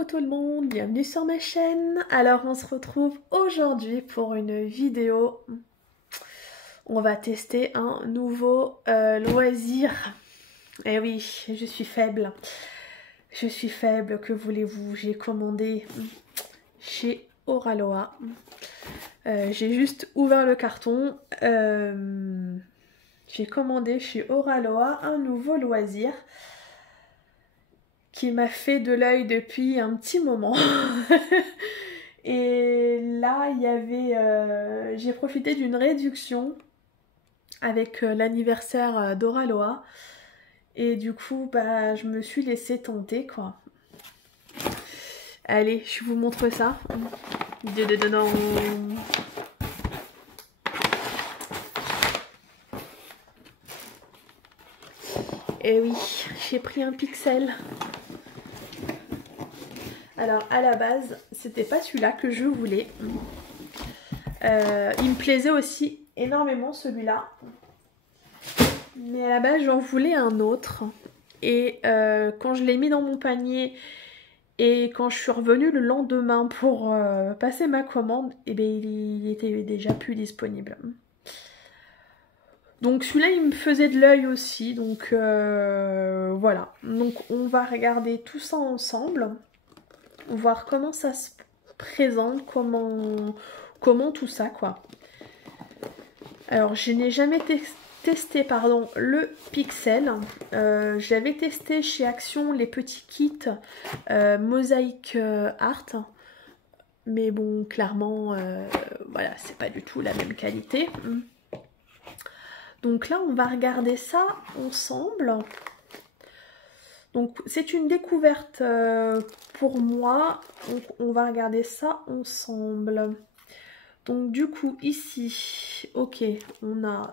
Coucou tout le monde, bienvenue sur ma chaîne. Alors on se retrouve aujourd'hui pour une vidéo. On va tester un nouveau loisir. Eh oui, je suis faible. Je suis faible, que voulez-vous? J'ai commandé chez Oraloa. J'ai juste ouvert le carton. J'ai commandé chez Oraloa un nouveau loisir qui m'a fait de l'œil depuis un petit moment. Et là, il y avait, j'ai profité d'une réduction avec l'anniversaire d'Oraloa. Et du coup, bah, je me suis laissée tenter, quoi. Allez, je vous montre ça. Dedans. Et oui, j'ai pris un Pixel. Alors à la base, c'était pas celui-là que je voulais. Il me plaisait aussi énormément celui-là. Mais à la base, j'en voulais un autre. Et quand je l'ai mis dans mon panier et quand je suis revenue le lendemain pour passer ma commande, eh bien, il était déjà plus disponible. Donc celui-là, il me faisait de l'œil aussi. Donc voilà. Donc on va regarder tout ça ensemble. Voir comment ça se présente, comment tout ça, quoi. Alors, je n'ai jamais testé le Pixel. J'avais testé chez Action les petits kits Mosaic Art. Mais bon, clairement, voilà, c'est pas du tout la même qualité. Donc là, on va regarder ça ensemble. Donc c'est une découverte pour moi, donc on va regarder ça ensemble. Donc du coup ici, ok, on a,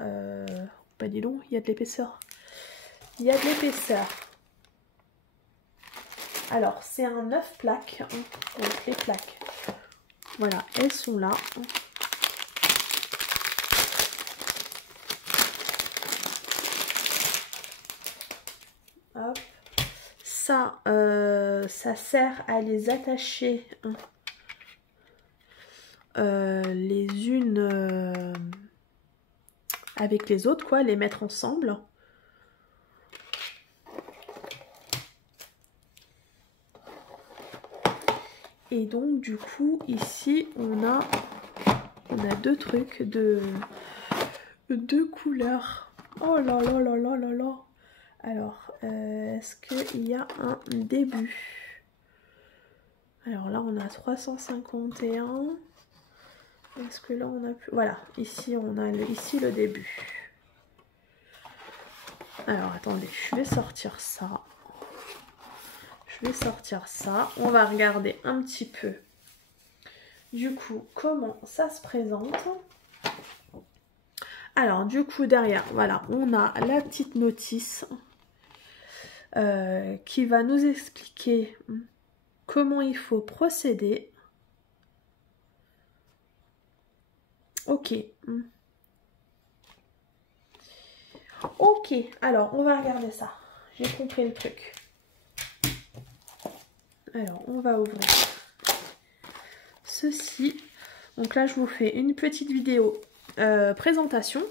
bah dis donc, il y a de l'épaisseur. Il y a de l'épaisseur. Alors c'est un 9 plaques, hein. Donc les plaques, voilà, elles sont là. Hop. Ça sert à les attacher les unes avec les autres, quoi, les mettre ensemble. Et donc du coup ici on a deux trucs de deux couleurs. Oh là là là là là là. Alors, est-ce qu'il y a un début? Alors là, on a 351. Est-ce que là, on a plus... Voilà, ici, on a ici le début. Alors, attendez, je vais sortir ça. Je vais sortir ça. On va regarder un petit peu, du coup, comment ça se présente. Alors, du coup, derrière, voilà, on a la petite notice qui va nous expliquer comment il faut procéder. Ok. Ok, alors on va regarder ça. J'ai compris le truc. Alors, on va ouvrir ceci. Donc là, je vous fais une petite vidéo présentation.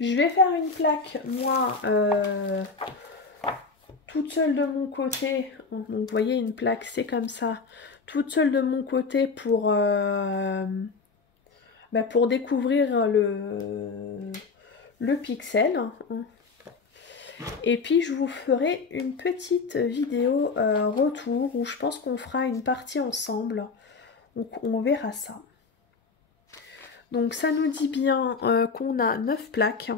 Je vais faire une plaque, moi, toute seule de mon côté. Donc, vous voyez, une plaque, c'est comme ça. Toute seule de mon côté pour découvrir le Pixel. Et puis, je vous ferai une petite vidéo retour où je pense qu'on fera une partie ensemble. Donc, on verra ça. Donc ça nous dit bien qu'on a 9 plaques.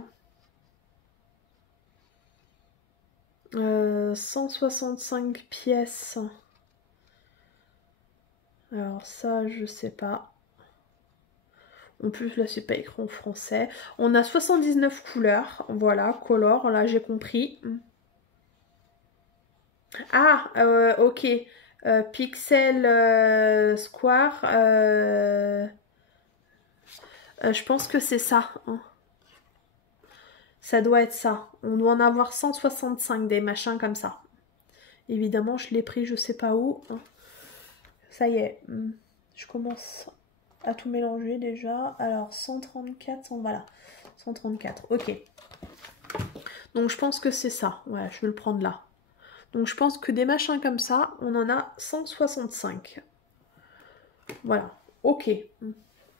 165 pièces. Alors ça, je sais pas. En plus, là, c'est pas écrit en français. On a 79 couleurs. Voilà, color, là, j'ai compris. Ah, ok. Pixel Square. Je pense que c'est ça. Hein. Ça doit être ça. On doit en avoir 165 des machins comme ça. Évidemment, je l'ai pris je sais pas où. Ça y est, je commence à tout mélanger déjà. Alors 134, voilà. 134, ok. Donc je pense que c'est ça. Ouais, je vais le prendre là. Donc je pense que des machins comme ça, on en a 165. Voilà, ok.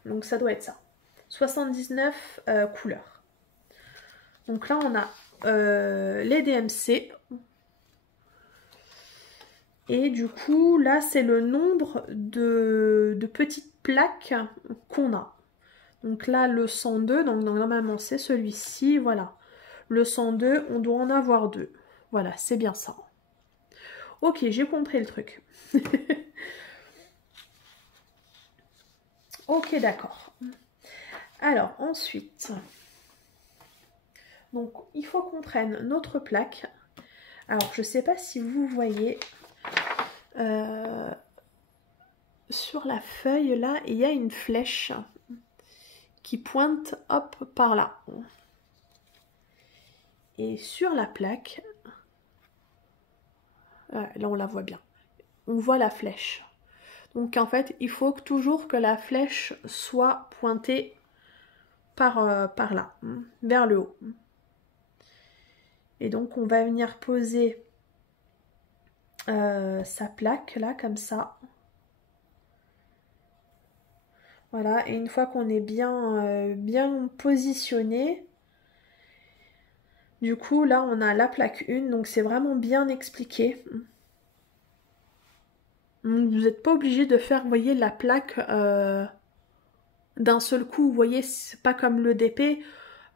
Donc ça doit être ça. 79 couleurs. Donc là on a les DMC. Et du coup là c'est le nombre de petites plaques qu'on a. Donc là le 102, donc normalement c'est celui-ci, voilà. Le 102, on doit en avoir 2. Voilà, c'est bien ça. Ok, j'ai compris le truc. Ok, d'accord. Alors, ensuite, donc il faut qu'on prenne notre plaque. Alors, je ne sais pas si vous voyez, sur la feuille, là, il y a une flèche qui pointe, hop, par là. Et sur la plaque, là, on la voit bien. On voit la flèche. Donc, en fait, il faut toujours que la flèche soit pointée par là, vers le haut. Et donc on va venir poser sa plaque là comme ça. Voilà, et une fois qu'on est bien positionné, du coup là on a la plaque 1, donc c'est vraiment bien expliqué. Donc, vous n'êtes pas obligé de faire, vous voyez, la plaque d'un seul coup. Vous voyez, c'est pas comme le DP.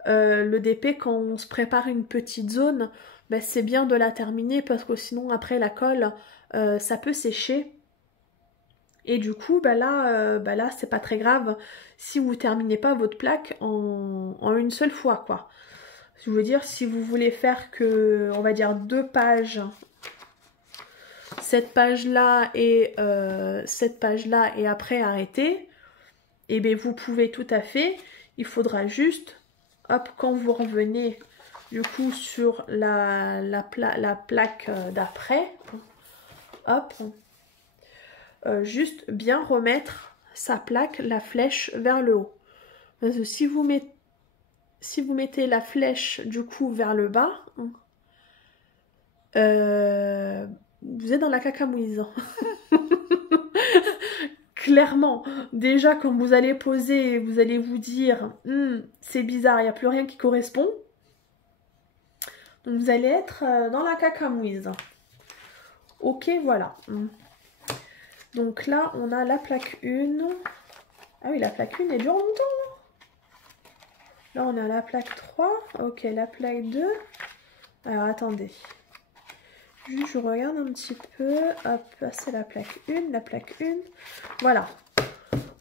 Le DP, quand on se prépare une petite zone, ben, c'est bien de la terminer parce que sinon après la colle, ça peut sécher. Et du coup, ben là c'est pas très grave si vous terminez pas votre plaque en une seule fois, quoi. Je veux dire, si vous voulez faire que, on va dire, 2 pages, cette page-là et cette page-là, et après arrêter, et bien vous pouvez tout à fait. Il faudra juste, hop, quand vous revenez du coup sur la plaque d'après, hop, juste bien remettre sa plaque, la flèche vers le haut. Parce que si vous mettez la flèche du coup vers le bas, vous êtes dans la cacamouise. Clairement, déjà quand vous allez poser, vous allez vous dire c'est bizarre, il n'y a plus rien qui correspond. Donc vous allez être dans la cacamouise. Ok, voilà. Donc là, on a la plaque 1. Ah oui, la plaque 1, elle dure longtemps. Là, on a la plaque 3. Ok, la plaque 2. Alors, attendez. Juste, je regarde un petit peu. Hop, c'est la plaque 1, la plaque 1. Voilà.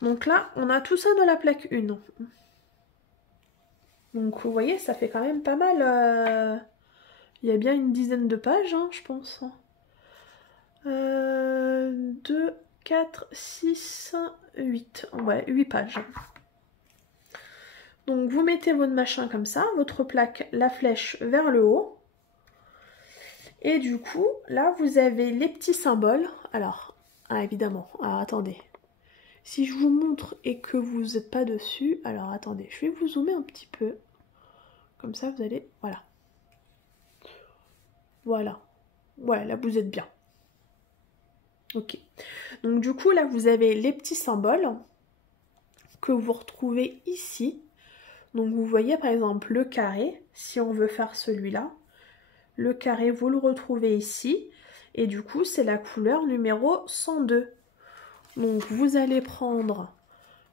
Donc là, on a tout ça de la plaque 1. Donc, vous voyez, ça fait quand même pas mal. Il y a bien une dizaine de pages, hein, je pense. 2, 4, 6, 8. Ouais, 8 pages. Donc vous mettez votre machin comme ça, votre plaque, la flèche vers le haut. Et du coup, là vous avez les petits symboles. Alors, évidemment, alors attendez. Si je vous montre et que vous n'êtes pas dessus, alors attendez, je vais vous zoomer un petit peu. Comme ça vous allez, voilà. Voilà. Ouais, là vous êtes bien. Ok. Donc du coup, là vous avez les petits symboles que vous retrouvez ici. Donc vous voyez par exemple le carré, si on veut faire celui-là. Le carré, vous le retrouvez ici. Et du coup, c'est la couleur numéro 102. Donc vous allez prendre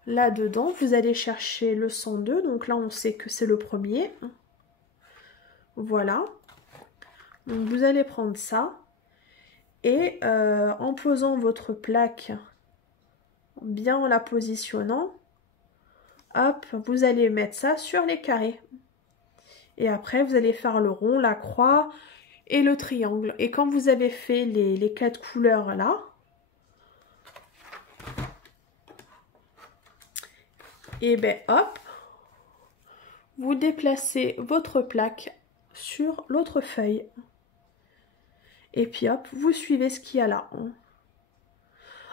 là-dedans, vous allez chercher le 102. Donc là, on sait que c'est le premier. Voilà. Donc vous allez prendre ça. Et en posant votre plaque, bien en la positionnant, hop, vous allez mettre ça sur les carrés. Et après, vous allez faire le rond, la croix et le triangle. Et quand vous avez fait les 4 couleurs là, et ben hop, vous déplacez votre plaque sur l'autre feuille. Et puis hop, vous suivez ce qu'il y a là.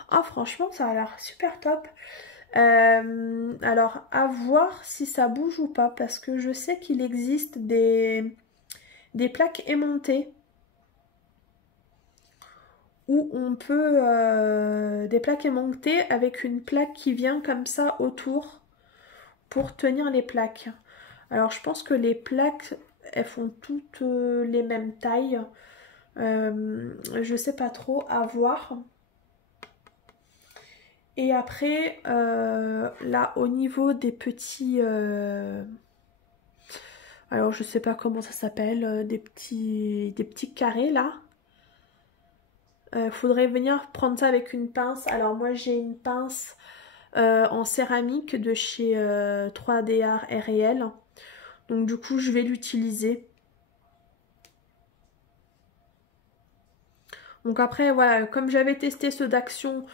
Ah, franchement, ça a l'air super top. Alors, à voir si ça bouge ou pas, parce que je sais qu'il existe des plaques aimantées où on peut... des plaques aimantées avec une plaque qui vient comme ça autour pour tenir les plaques. Alors, je pense que les plaques, elles font toutes les mêmes tailles. Je sais pas trop, à voir. Et après, là, au niveau des petits... alors, je sais pas comment ça s'appelle, des petits carrés, là. Faudrait venir prendre ça avec une pince. Alors, moi, j'ai une pince en céramique de chez 3D Art RL. Donc, du coup, je vais l'utiliser. Donc, après, voilà, comme j'avais testé ceux d'Action...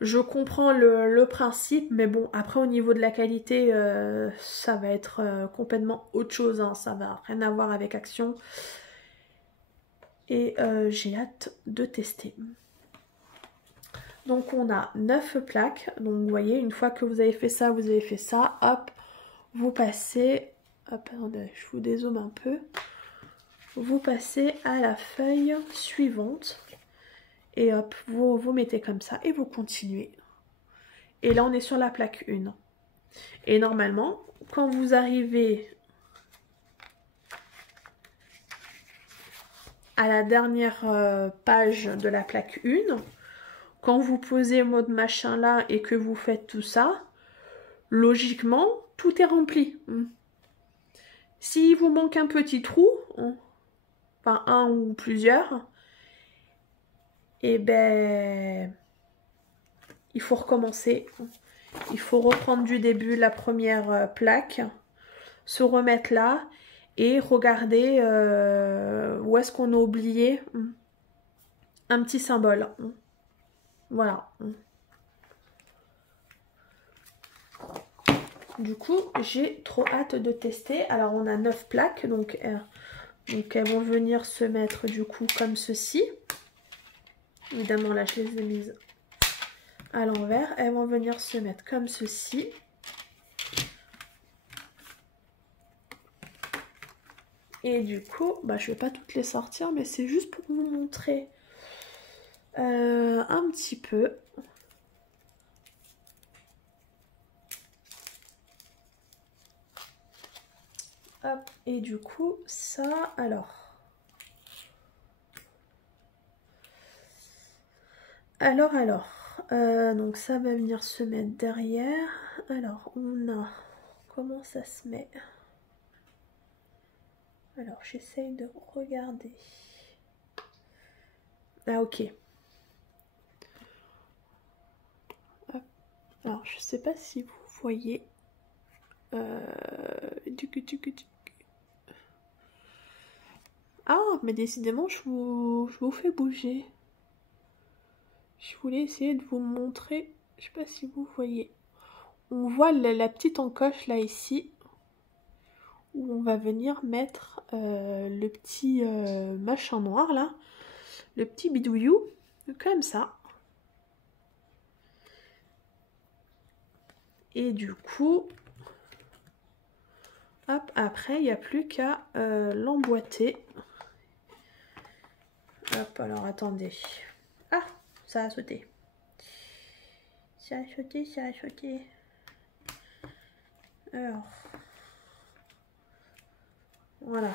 Je comprends le principe, mais bon, après au niveau de la qualité, ça va être complètement autre chose, hein, ça va rien à voir avec Action. Et j'ai hâte de tester. Donc on a 9 plaques, donc vous voyez, une fois que vous avez fait ça, hop, vous passez, hop, attendez, je vous dézoome un peu, vous passez à la feuille suivante. Et hop, vous mettez comme ça et vous continuez. Et là, on est sur la plaque 1. Et normalement, quand vous arrivez à la dernière page de la plaque 1, quand vous posez mode machin là et que vous faites tout ça, logiquement, tout est rempli. S'il vous manque un petit trou, enfin un ou plusieurs, et ben il faut recommencer. Il faut reprendre du début la première plaque, se remettre là et regarder où est-ce qu'on a oublié un petit symbole. Voilà. Du coup, j'ai trop hâte de tester. Alors, on a 9 plaques, donc elles vont venir se mettre du coup comme ceci. Évidemment, là, je les ai mises à l'envers. Elles vont venir se mettre comme ceci. Et du coup, bah, je vais pas toutes les sortir, mais c'est juste pour vous montrer un petit peu. Hop, et du coup, ça, alors. Donc ça va venir se mettre derrière. Alors, on a... Comment ça se met? Alors, j'essaye de regarder. Ah, ok. Hop. Alors, je sais pas si vous voyez. Ah, mais décidément, je vous fais bouger. Je voulais essayer de vous montrer. Je sais pas si vous voyez. On voit la petite encoche là ici. Où on va venir mettre le petit machin noir là. Le petit bidouillou. Comme ça. Et du coup... Hop, après, il n'y a plus qu'à l'emboîter. Hop, alors attendez. Ah, ça a sauté. Ça a sauté, ça a sauté. Alors. Voilà.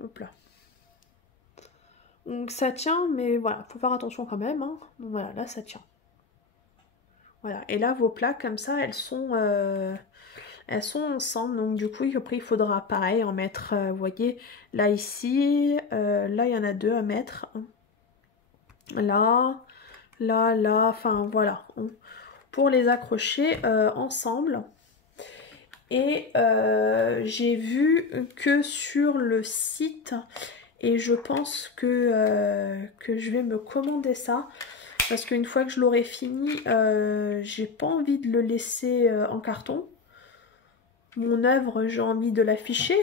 Hop là. Donc ça tient, mais voilà, faut faire attention quand même. Hein. Donc voilà, là ça tient. Voilà, et là vos plaques comme ça, elles sont ensemble. Donc du coup, après il faudra pareil en mettre, vous voyez, là ici, là il y en a 2 à mettre. Là, là, enfin voilà. Pour les accrocher ensemble. Et j'ai vu que sur le site, et je pense que je vais me commander ça, parce qu'une fois que je l'aurai fini, j'ai pas envie de le laisser en carton. Mon œuvre, j'ai envie de l'afficher.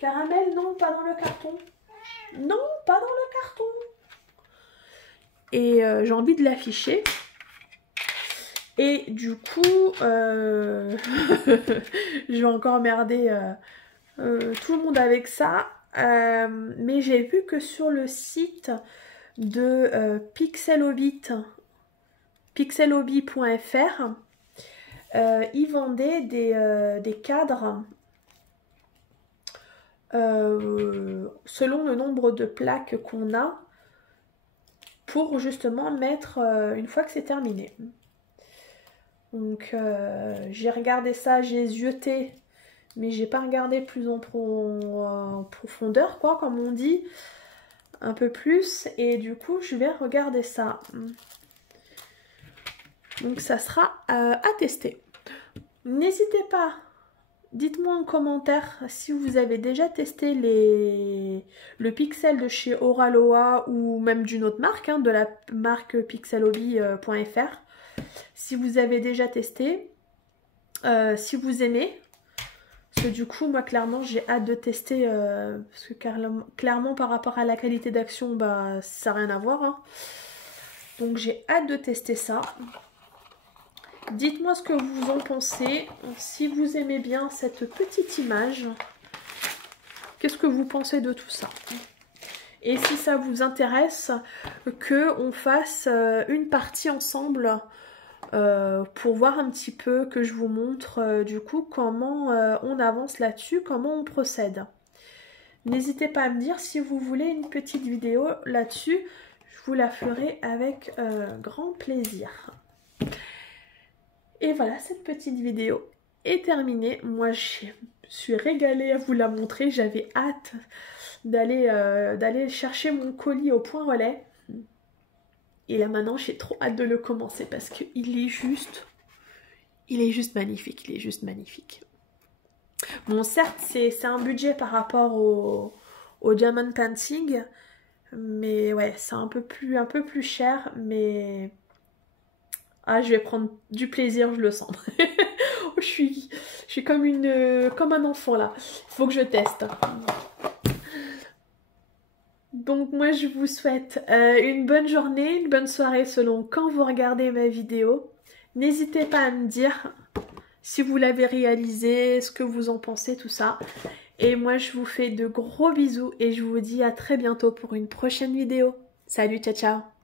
Caramel, non, pas dans le carton. Non, pas dans le carton. Et j'ai envie de l'afficher. Et du coup, je vais encore merder tout le monde avec ça. Mais j'ai vu que sur le site de pixelhobby.fr, ils vendaient des cadres selon le nombre de plaques qu'on a pour justement mettre une fois que c'est terminé. Donc j'ai regardé ça, j'ai zioté, mais j'ai pas regardé plus en profondeur, quoi, comme on dit, un peu plus, et du coup je vais regarder ça. Donc ça sera à tester. N'hésitez pas, dites-moi en commentaire si vous avez déjà testé le Pixel de chez Oraloa ou même d'une autre marque, hein, de la marque pixelhobby.fr. Si vous avez déjà testé, si vous aimez, parce que du coup moi clairement j'ai hâte de tester, parce que clairement par rapport à la qualité d'action, bah ça n'a rien à voir, hein. Donc j'ai hâte de tester ça. Dites-moi ce que vous en pensez, si vous aimez bien cette petite image, qu'est-ce que vous pensez de tout ça? Et si ça vous intéresse qu'on fasse une partie ensemble pour voir un petit peu, que je vous montre du coup comment on avance là-dessus, comment on procède. N'hésitez pas à me dire si vous voulez une petite vidéo là-dessus, je vous la ferai avec grand plaisir. Et voilà, cette petite vidéo est terminée. Moi, je suis régalée à vous la montrer. J'avais hâte d'aller chercher mon colis au point relais. Et là, maintenant, j'ai trop hâte de le commencer parce qu'il est juste magnifique. Il est juste magnifique. Bon, certes, c'est un budget par rapport au Diamond Painting. Mais ouais, c'est un peu plus cher. Mais... ah, je vais prendre du plaisir, je le sens. je suis comme un enfant là. Il faut que je teste. Donc moi je vous souhaite une bonne journée, une bonne soirée selon quand vous regardez ma vidéo. N'hésitez pas à me dire si vous l'avez réalisé, ce que vous en pensez, tout ça. Et moi je vous fais de gros bisous et je vous dis à très bientôt pour une prochaine vidéo. Salut, ciao ciao!